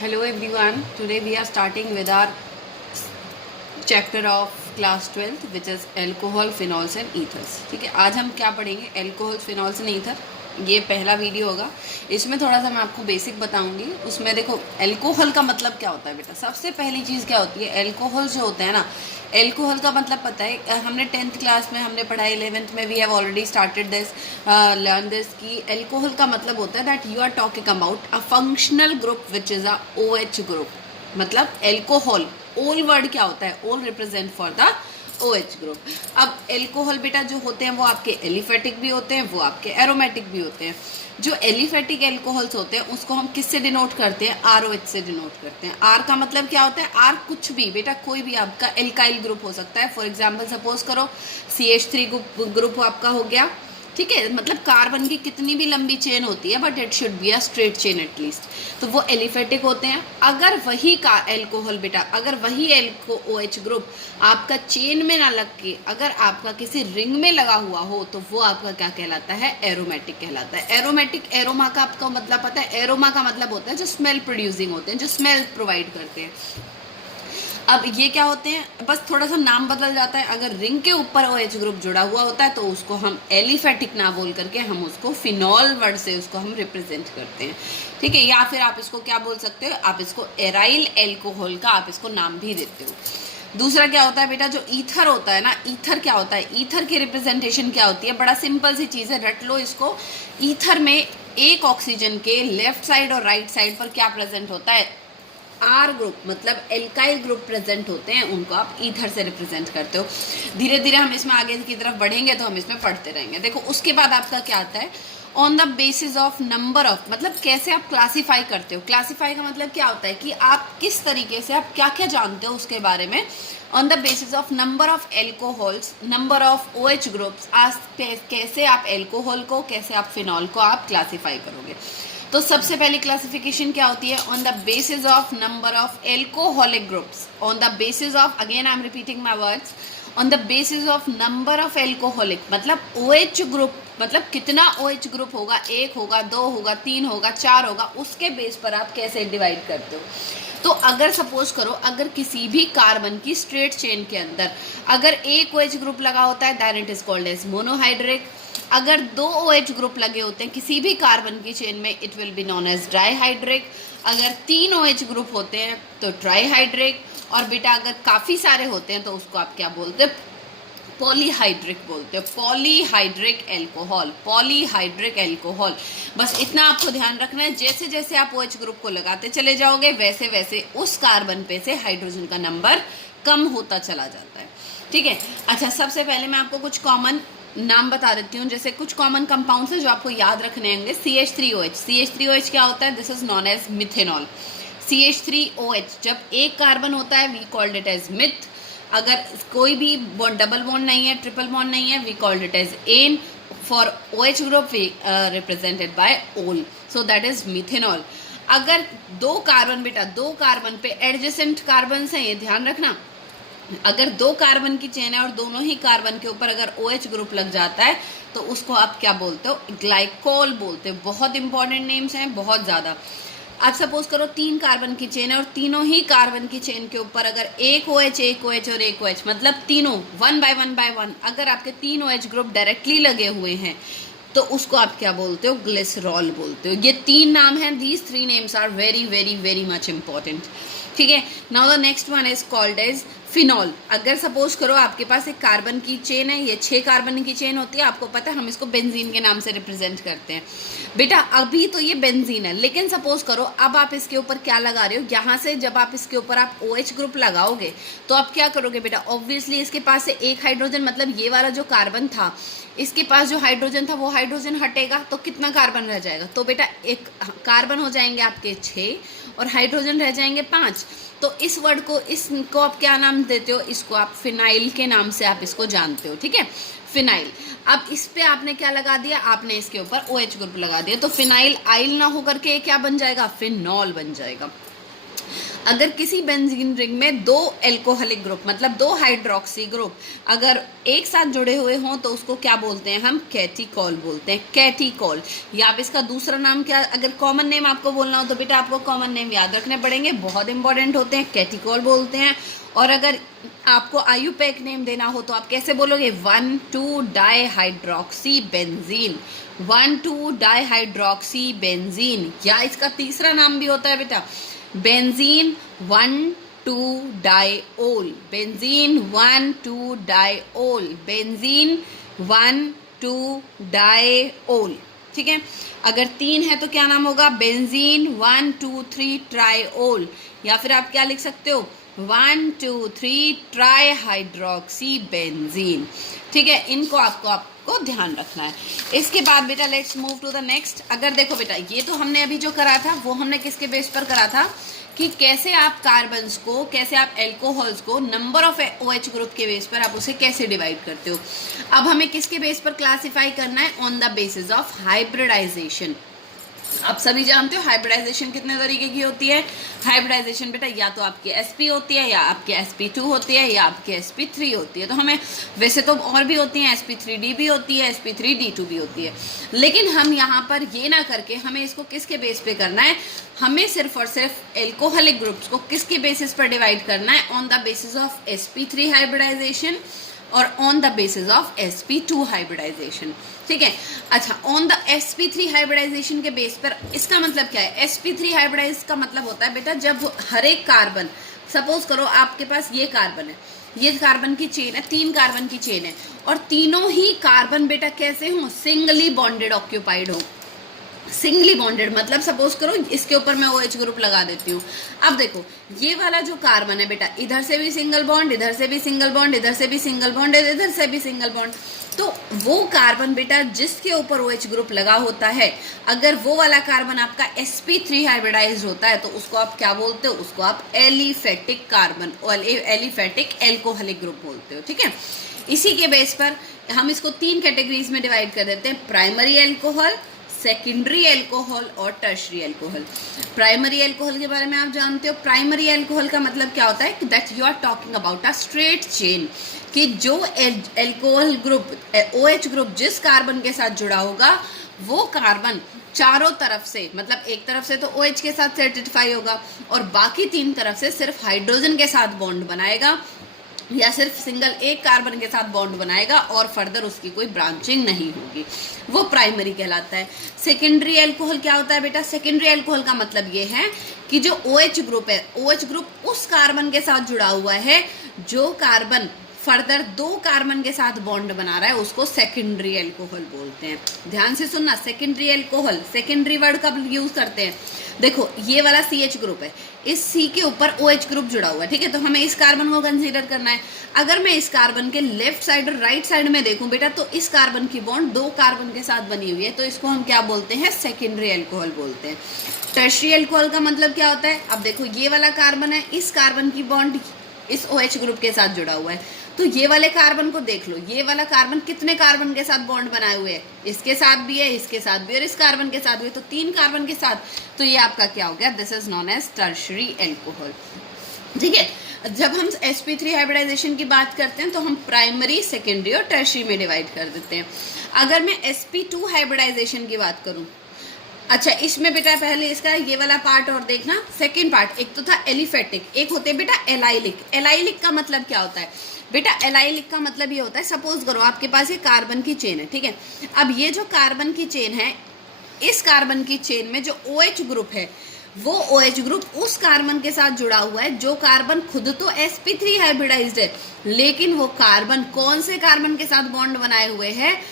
Hello everyone. Today we are starting with our chapter of class 12th which is alcohol, phenols and ethers. ठीक है, आज हम क्या पढ़ेंगे? alcohol, phenols and ether. ये पहला वीडियो होगा. इसमें थोड़ा सा मैं आपको बेसिक बताऊंगी. उसमें देखो अल्कोहल का मतलब क्या होता है बेटा. सबसे पहली चीज़ क्या होती है, अल्कोहल जो होता है ना, एल्कोहल का मतलब पता है, हमने 10th क्लास में हमने पढ़ा, 11th में we have already started this learn this कि एल्कोहल का मतलब होता है that you are talking about a functional group which is a OH group. मतलब एल्कोहल, ओल वर्ड क्या होता है, ol represent for the OH group. अब एल्कोहल बेटा जो होते हैं वो आपके एलिफेटिक भी होते हैं, वो आपके एरोमेटिक भी होते हैं. जो एलिफेटिक एल्कोहल्स होते हैं उसको हम किससे डिनोट करते हैं, ROH से डिनोट करते हैं. R का मतलब क्या होता है, R कुछ भी बेटा, कोई भी आपका एल्काइल ग्रुप हो सकता है. फॉर एग्जांपल सपोज करो CH3 ग्रुप आपका हो गया. ठीक है, मतलब कार्बन की कितनी भी लंबी चेन होती है but it should be a straight chain at least, तो वो एलिफेटिक होते हैं. अगर वही का एल्कोहल बेटा, अगर वही OH ग्रुप आपका चेन में ना लग के अगर आपका किसी रिंग में लगा हुआ हो तो वो आपका क्या कहलाता है, एरोमेटिक कहलाता है. एरोमेटिक, एरोमा का आपको मतलब पता है, एरोमा का मतलब होता है जो स्मेल प्रोड्यूसिंग होते हैं, जो स्मेल प्रोवाइड करते हैं. अब ये क्या होते हैं, बस थोड़ा सा नाम बदल जाता है. अगर रिंग के ऊपर OH ग्रुप जुड़ा हुआ होता है तो उसको हम एलिफेटिक ना बोल करके हम उसको फिनॉल वर्ड से उसको हम रिप्रेजेंट करते हैं. ठीक है, या फिर आप इसको क्या बोल सकते हो, आप इसको एराइल एल्कोहल का आप इसको नाम भी देते हो. दूसरा क्या होता है बेटा, जो ईथर होता है ना, ईथर क्या होता है, ईथर की रिप्रेजेंटेशन क्या होती है, बड़ा सिंपल सी चीज़ है, रट लो इसको. ईथर में एक ऑक्सीजन के लेफ्ट साइड और राइट साइड पर क्या प्रेजेंट होता है, R ग्रुप, मतलब एल्काइल ग्रुप प्रेजेंट होते हैं, उनको आप ईथर से रिप्रेजेंट करते हो. धीरे धीरे हम इसमें आगे की तरफ बढ़ेंगे तो हम इसमें पढ़ते रहेंगे. देखो उसके बाद आपका क्या आता है, on the basis of number of, मतलब कैसे आप क्लासीफाई करते हो. क्लासीफाई का मतलब क्या होता है कि आप किस तरीके से, आप क्या क्या जानते हो उसके बारे में. On the basis of number of alcohols, number of OH groups, आज कैसे आप एल्कोहल को, कैसे आप फिनॉल को आप क्लासीफाई करोगे. तो सबसे पहली क्लासिफिकेशन क्या होती है, on the basis of number of alcoholic groups. On the basis of, again I am repeating my words, on the basis of number of alcoholic, मतलब OH ग्रुप, मतलब कितना OH ग्रुप होगा, 1 होगा, 2 होगा, 3 होगा, 4 होगा, उसके बेस पर आप कैसे डिवाइड करते हो. तो अगर सपोज करो, अगर किसी भी कार्बन की स्ट्रेट चेन के अंदर अगर एक OH ग्रुप लगा होता है that it is called as monohydric. अगर 2 OH ग्रुप लगे होते हैं किसी भी कार्बन की चेन में, it will be known as dihydric. अगर 3 OH ग्रुप होते हैं तो ट्राईहाइड्रिक. और बेटा अगर काफ़ी सारे होते हैं तो उसको आप क्या बोलते हैं, पॉलीहाइड्रिक बोलते हो, पॉलीहाइड्रिक एल्कोहल, पॉलीहाइड्रिक एल्कोहल. बस इतना आपको ध्यान रखना है, जैसे जैसे आप OH ग्रुप को लगाते चले जाओगे वैसे वैसे उस कार्बन पे से हाइड्रोजन का नंबर कम होता चला जाता है. ठीक है, अच्छा सबसे पहले मैं आपको कुछ कॉमन नाम बता देती हूँ. जैसे कुछ कॉमन कंपाउंड्स हैं जो आपको याद रखने होंगे. CH3OH, CH3OH क्या होता है, this is known as methanol. CH3OH, जब एक कार्बन होता है we called it as meth. अगर कोई भी डबल बॉन्ड नहीं है, ट्रिपल बॉन्ड नहीं है, we called it as ane. For OH group we represented by ol, so that is methanol. अगर 2 कार्बन बेटा, 2 कार्बन पे एडजेसेंट कार्बन हैं, ये ध्यान रखना. अगर 2 कार्बन की चेन है और दोनों ही कार्बन के ऊपर अगर OH ग्रुप लग जाता है तो उसको आप क्या बोलते हो, ग्लाइकोल बोलते हो. बहुत इंपॉर्टेंट नेम्स हैं, बहुत ज़्यादा. आप सपोज करो 3 कार्बन की चेन है और तीनों ही कार्बन की चेन के ऊपर अगर एक OH, एक OH और एक OH, मतलब तीनों 1 by 1 अगर आपके 3 OH ग्रुप डायरेक्टली लगे हुए हैं तो उसको आप क्या बोलते हो, ग्लिसरॉल बोलते हो. ये 3 नाम हैं. These 3 names are very very very much important. ठीक है, now the next one is called as phenol. अगर सपोज करो आपके पास एक कार्बन की चेन है, ये 6 कार्बन की चेन होती है, आपको पता है हम इसको बेंजीन के नाम से रिप्रेजेंट करते हैं. बेटा अभी तो ये बेंजीन है, लेकिन सपोज करो अब आप इसके ऊपर क्या लगा रहे हो, यहाँ से जब आप इसके ऊपर आप OH ग्रुप लगाओगे तो आप क्या करोगे बेटा, ऑब्वियसली इसके पास से एक हाइड्रोजन, मतलब ये वाला जो कार्बन था इसके पास जो हाइड्रोजन था वो हाइड्रोजन हटेगा तो कितना कार्बन रह जाएगा, तो बेटा एक कार्बन हो जाएंगे आपके 6 और हाइड्रोजन रह जाएंगे 5. तो इस वर्ड को, इसको आप क्या नाम देते हो, इसको आप फिनाइल के नाम से आप इसको जानते हो. ठीक है, फिनाइल. अब इस पे आपने क्या लगा दिया, आपने इसके ऊपर OH ग्रुप लगा दिया तो फिनाइल आइल ना होकर के क्या बन जाएगा, फिनॉल बन जाएगा. अगर किसी बेंजीन रिंग में दो एल्कोहलिक ग्रुप मतलब दो हाइड्रोक्सी ग्रुप अगर एक साथ जुड़े हुए हों तो उसको क्या बोलते हैं हम? कैटिकॉल बोलते हैं, कैटिकॉल। या आप इसका दूसरा नाम क्या, अगर कॉमन नेम आपको बोलना हो तो बेटा आपको कॉमन नेम याद रखने पड़ेंगे, बहुत इंपॉर्टेंट होते हैं। कैटिकॉल बोलते हैं। और अगर आपको आयुपैक नेम देना हो तो आप कैसे बोलोगे? 1,2-डाईहाइड्रोक्सी बेंजीन, 1,2-डाईहाइड्रोक्सी बेंजीन। या इसका तीसरा नाम भी होता है बेटा बेंजीन 1,2-डाइओल, बेंजीन 1,2-डाइओल, बेंजीन 1,2-डाइओल। ठीक है, अगर 3 है तो क्या नाम होगा? बेंजीन 1,2,3-ट्राइओल। या फिर आप क्या लिख सकते हो? 1,2,3-ट्राईहाइड्रोक्सी बेंजीन। ठीक है, इनको आपको ध्यान रखना है। इसके बाद बेटा let's move to the next. अगर देखो बेटा ये तो हमने अभी जो करा था वो हमने किसके बेस पर करा था कि कैसे आप कार्बन्स को, कैसे आप एल्कोहल्स को नंबर ऑफ OH ग्रुप के बेस पर आप उसे कैसे डिवाइड करते हो। अब हमें किसके बेस पर क्लासिफाई करना है? On the basis of hybridization. आप सभी जानते हो हाइब्रिडाइजेशन कितने तरीके की होती है। हाइब्रिडाइजेशन बेटा या तो आपकी sp होती है, या आपकी sp2 होती है, या आपकी sp3 होती है। तो हमें वैसे तो और भी होती हैं, sp3d भी होती है, sp3d2 भी होती है, लेकिन हम यहाँ पर ये ना करके हमें इसको किसके बेस पे करना है? हमें सिर्फ और सिर्फ एल्कोहलिक ग्रुप्स को किसके बेसिस पर डिवाइड करना है? On the basis of sp3 hybridization और on the basis of sp2 hybridization. ठीक है, अच्छा, ऑन द sp3 हाइब्रिडाइजेशन के बेस पर इसका मतलब क्या है? sp3 हाइब्रिडाइज का मतलब होता है बेटा जब हर एक कार्बन, सपोज करो आपके पास ये कार्बन है, ये कार्बन की चेन है, 3 कार्बन की चेन है, और तीनों ही कार्बन बेटा कैसे हों? सिंगली बॉन्डेड ऑक्यूपाइड हो। सिंगली बॉन्डेड मतलब सपोज करो इसके ऊपर मैं OH ग्रुप लगा देती हूँ। अब देखो ये वाला जो कार्बन है बेटा, इधर से भी सिंगल बॉन्ड, इधर से भी सिंगल बॉन्ड, इधर से भी सिंगल बॉन्ड, इधर से भी सिंगल बॉन्ड। तो वो कार्बन बेटा जिसके ऊपर OH ग्रुप लगा होता है, अगर वो वाला कार्बन आपका sp3 हाइब्रिडाइज्ड होता है तो उसको आप क्या बोलते हो? उसको आप एलिफेटिक कार्बन और एलिफेटिक एल्कोहलिक ग्रुप बोलते हो। ठीक है, इसी के बेस पर हम इसको 3 कैटेगरीज में डिवाइड कर देते हैं, प्राइमरी एल्कोहल, सेकेंडरी एल्कोहल और टर्शरी एल्कोहल। प्राइमरी एल्कोहल के बारे में आप जानते हो, प्राइमरी एल्कोहल का मतलब क्या होता है? That you are talking about a straight chain, कि जो एल्कोहल ग्रुप OH ग्रुप जिस कार्बन के साथ जुड़ा होगा वो कार्बन चारों तरफ से, मतलब एक तरफ से तो OH के साथ सेटिस्फाई होगा और बाकी 3 तरफ से सिर्फ हाइड्रोजन के साथ बॉन्ड बनाएगा, या सिर्फ सिंगल एक कार्बन के साथ बॉन्ड बनाएगा और फर्दर उसकी कोई ब्रांचिंग नहीं होगी, वो प्राइमरी कहलाता है। सेकेंडरी एल्कोहल क्या होता है बेटा? सेकेंडरी एल्कोहल का मतलब ये है कि जो OH ग्रुप है, OH ग्रुप उस कार्बन के साथ जुड़ा हुआ है जो कार्बन फर्दर 2 कार्बन के साथ बॉन्ड बना रहा है, उसको सेकेंडरी एल्कोहल बोलते हैं। ध्यान से सुनना, सेकेंडरी एल्कोहल, सेकेंडरी वर्ड कब यूज करते हैं? देखो ये वाला CH ग्रुप है, इस C के ऊपर OH ग्रुप जुड़ा हुआ है। ठीक है, तो हमें इस कार्बन को कंसीडर करना है। अगर मैं इस कार्बन के लेफ्ट साइड और राइट साइड में देखूं बेटा तो इस कार्बन की बॉन्ड 2 कार्बन के साथ बनी हुई है, तो इसको हम क्या बोलते हैं? सेकेंडरी एल्कोहल बोलते हैं। टर्शियरी एल्कोहल का मतलब क्या होता है? अब देखो ये वाला कार्बन है, इस कार्बन की बॉन्ड इस OH ग्रुप के साथ जुड़ा हुआ है, तो ये वाले कार्बन को देख लो, ये वाला कार्बन कितने कार्बन के साथ बॉन्ड बनाए हुए है? इसके साथ भी है, इसके साथ भी और इस कार्बन के साथ भी, तो 3 कार्बन के साथ। तो ये आपका क्या हो गया? This is known as tertiary alcohol. ठीक है, जब हम sp3 हाइब्रिडाइजेशन की बात करते हैं तो हम प्राइमरी, सेकेंडरी और टर्शरी में डिवाइड कर देते हैं। अगर मैं sp2 हाइब्रिडाइजेशन की बात करूं, अच्छा इसमें बेटा पहले इसका ये वाला पार्ट और देखना, सेकेंड पार्ट, एक तो था एलिफेटिक, एक होते बेटा एलाइलिक। एलाइलिक का मतलब क्या होता है बेटा? एलाइलिक का मतलब ये होता है, सपोज करो आपके पास ये कार्बन की चेन है, ठीक है, अब ये जो कार्बन की चेन है, इस कार्बन की चेन में जो OH ग्रुप है वो OH ग्रुप उस कार्बन के साथ जुड़ा हुआ है जो कार्बन खुद तो sp3 हाइब्रिडाइज्ड है, लेकिन वो कार्बन कौन से कार्बन के साथ बॉन्ड बनाए हुए हैं?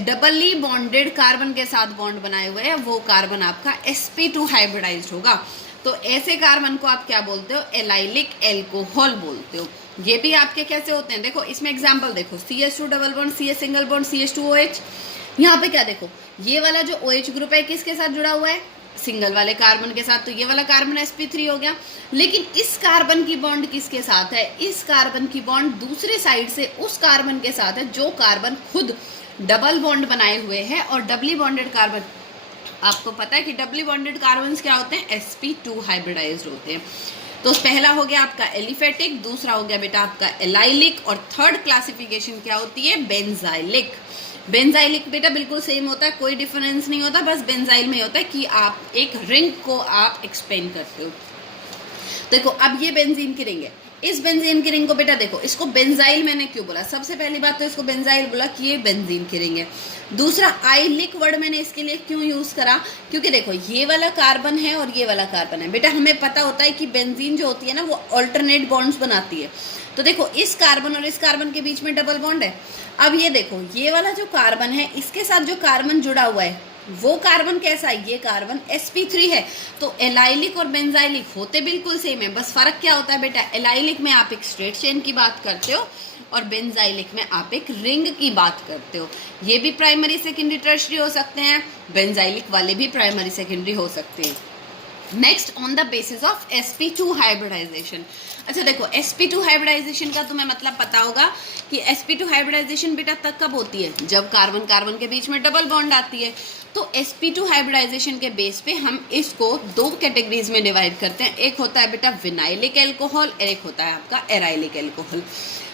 डबली बॉन्डेड कार्बन के साथ बॉन्ड बनाए हुए हैं, वो कार्बन आपका sp2 हाइब्रिडाइज्ड होगा। तो ऐसे कार्बन को आप क्या बोलते हो? एलाइलिक एल्कोहल बोलते हो। ये भी आपके कैसे होते हैं? देखो इसमें एग्जांपल देखो, CH2 double bond, CH single bond, CH2OH। यहाँ पे क्या देखो, ये वाला जो OH ग्रुप है किसके साथ जुड़ा हुआ है? सिंगल वाले कार्बन के साथ, तो ये वाला कार्बन sp3 हो गया। लेकिन इस कार्बन की बॉन्ड किसके साथ है? इस कार्बन की बॉन्ड दूसरे साइड से उस कार्बन के साथ है जो कार्बन खुद डबल बॉन्ड बनाए हुए हैं। और डबली बॉन्डेड कार्बन, आपको पता है कि डबली बॉन्डेड कार्बन क्या होते हैं? sp2 हाइब्रिडाइज्ड होते हैं। तो पहला हो गया आपका एलिफेटिक, दूसरा हो गया बेटा आपका एलाइलिक, और थर्ड क्लासिफिकेशन क्या होती है, बेंजाइलिक। बेंजाइलिक बेटा बिल्कुल सेम होता है, कोई डिफरेंस नहीं होता, बस बेंजाइल में होता है कि आप एक रिंग को आप एक्सपेंड करते हो। देखो अब ये बेंजीन की रिंग है, इस बेंजीन की रिंग को बेटा देखो, इसको बेंजाइल मैंने क्यों बोला, सबसे पहली बात तो इसको बेंजाइल बोला कि ये बेंजीन की रिंग है। दूसरा आइलिक वर्ड मैंने इसके लिए क्यों यूज करा, क्योंकि देखो ये वाला कार्बन है और ये वाला कार्बन है। बेटा हमें पता होता है कि बेंजीन जो होती है ना वो ऑल्टरनेट बॉन्ड्स बनाती है। तो देखो इस कार्बन और इस कार्बन के बीच में डबल बॉन्ड है। अब ये देखो ये वाला जो कार्बन है इसके साथ जो कार्बन जुड़ा हुआ है वो कार्बन कैसा है, ये कार्बन sp3 है। तो एलाइलिक और बेंजाइलिक होते बिल्कुल सेम है, बस फर्क क्या होता है बेटा, एलाइलिक में आप एक स्ट्रेट चेन की बात करते हो और बेंजाइलिक में आप एक रिंग की बात करते हो। ये भी प्राइमरी सेकेंडरी टर्शरी हो सकते हैं, बेंजाइलिक वाले भी प्राइमरी सेकेंडरी हो सकते हैं। Next on the basis of sp2 hybridization. अच्छा देखो sp2 हाइब्रिडाइजेशन का तुम्हें मतलब पता होगा कि sp2 हाइब्रिडाइजेशन बेटा तक कब होती है, जब कार्बन कार्बन के बीच में डबल बॉन्ड आती है। तो sp2 हाइब्रिडाइजेशन के बेस पे हम इसको दो कैटेगरीज में डिवाइड करते हैं, एक होता है बेटा विनाइलिक एल्कोहल और एक होता है आपका एराइलिक एल्कोहल।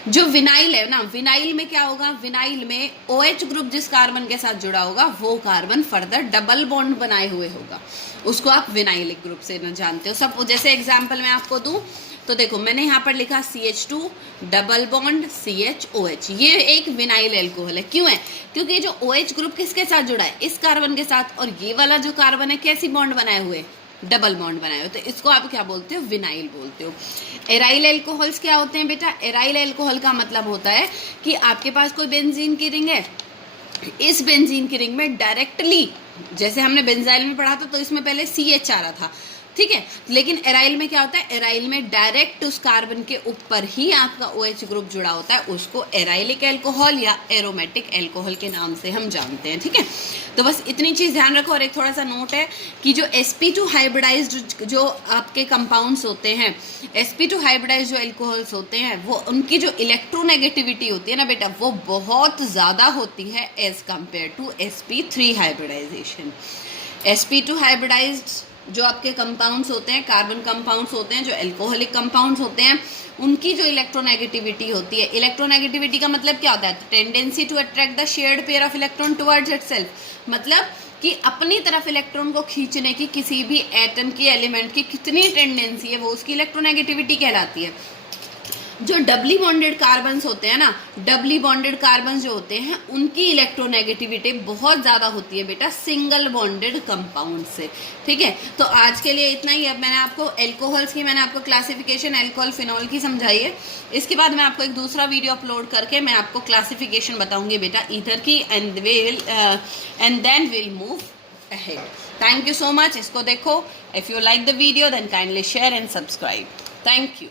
जो विनाइल है ना, विनाइल में क्या होगा, विनाइल में OH ग्रुप जिस कार्बन के साथ जुड़ा होगा वो कार्बन फर्दर डबल बॉन्ड बनाए हुए होगा, उसको आप विनाइलिक ग्रुप से न जानते हो। सब जैसे एग्जांपल मैं आपको दूं तो देखो मैंने यहाँ पर लिखा CH2 डबल बॉन्ड CHOH, ये एक विनाइल एल्कोहल है। क्यों है, क्योंकि जो OH ग्रुप किसके साथ जुड़ा है, इस कार्बन के साथ, और ये वाला जो कार्बन है कैसी बॉन्ड बनाए हुए, डबल बॉन्ड बनाए हुए, तो इसको आप क्या बोलते हो, विनाइल बोलते हो। एराइल एल्कोहल्स क्या होते हैं बेटा, एराइल एल्कोहल का मतलब होता है कि आपके पास कोई बेंजीन की रिंग है, इस बेंजीन की रिंग में डायरेक्टली, जैसे हमने बेंजाइल में पढ़ा था तो इसमें पहले CH आ रहा था, ठीक है, लेकिन एराइल में क्या होता है, एराइल में डायरेक्ट उस कार्बन के ऊपर ही आपका OH ग्रुप जुड़ा होता है, उसको एराइलिक एल्कोहल या एरोमेटिक एल्कोहल के नाम से हम जानते हैं, ठीक है। तो बस इतनी चीज़ ध्यान रखो। और एक थोड़ा सा नोट है कि जो sp2 हाइब्रिडाइज्ड जो आपके कंपाउंड्स होते हैं, sp2 हाइब्रिडाइज्ड जो एल्कोहल्स होते हैं वो उनकी जो इलेक्ट्रोनेगेटिविटी होती है ना बेटा वो बहुत ज़्यादा होती है as compare to sp3 hybridization. sp2 hybridized जो आपके कंपाउंड्स होते हैं, कार्बन कंपाउंड्स होते हैं, जो एल्कोहलिक कंपाउंड्स होते हैं, उनकी जो इलेक्ट्रोनेगेटिविटी होती है, इलेक्ट्रोनेगेटिविटी का मतलब क्या होता है, tendency to attract the shared pair of electron towards itself, मतलब कि अपनी तरफ इलेक्ट्रॉन को खींचने की किसी भी एटम की, एलिमेंट की कितनी टेंडेंसी है वो उसकी इलेक्ट्रोनेगेटिविटी कहलाती है। जो डबली बॉन्डेड कार्बन्स होते हैं ना, डबली बॉन्डेड कार्बन्स जो होते हैं उनकी इलेक्ट्रोनेगेटिविटी बहुत ज़्यादा होती है बेटा सिंगल बॉन्डेड कंपाउंड से, ठीक है। तो आज के लिए इतना ही। अब मैंने आपको एल्कोहल्स की, मैंने आपको क्लासिफिकेशन एल्कोहल फिनॉल की समझाई है। इसके बाद मैं आपको एक दूसरा वीडियो अपलोड करके मैं आपको क्लासिफिकेशन बताऊंगी बेटा ईथर की, and then will move ahead. Thank you so much. इसको देखो, if you like the video then kindly share and subscribe. Thank you.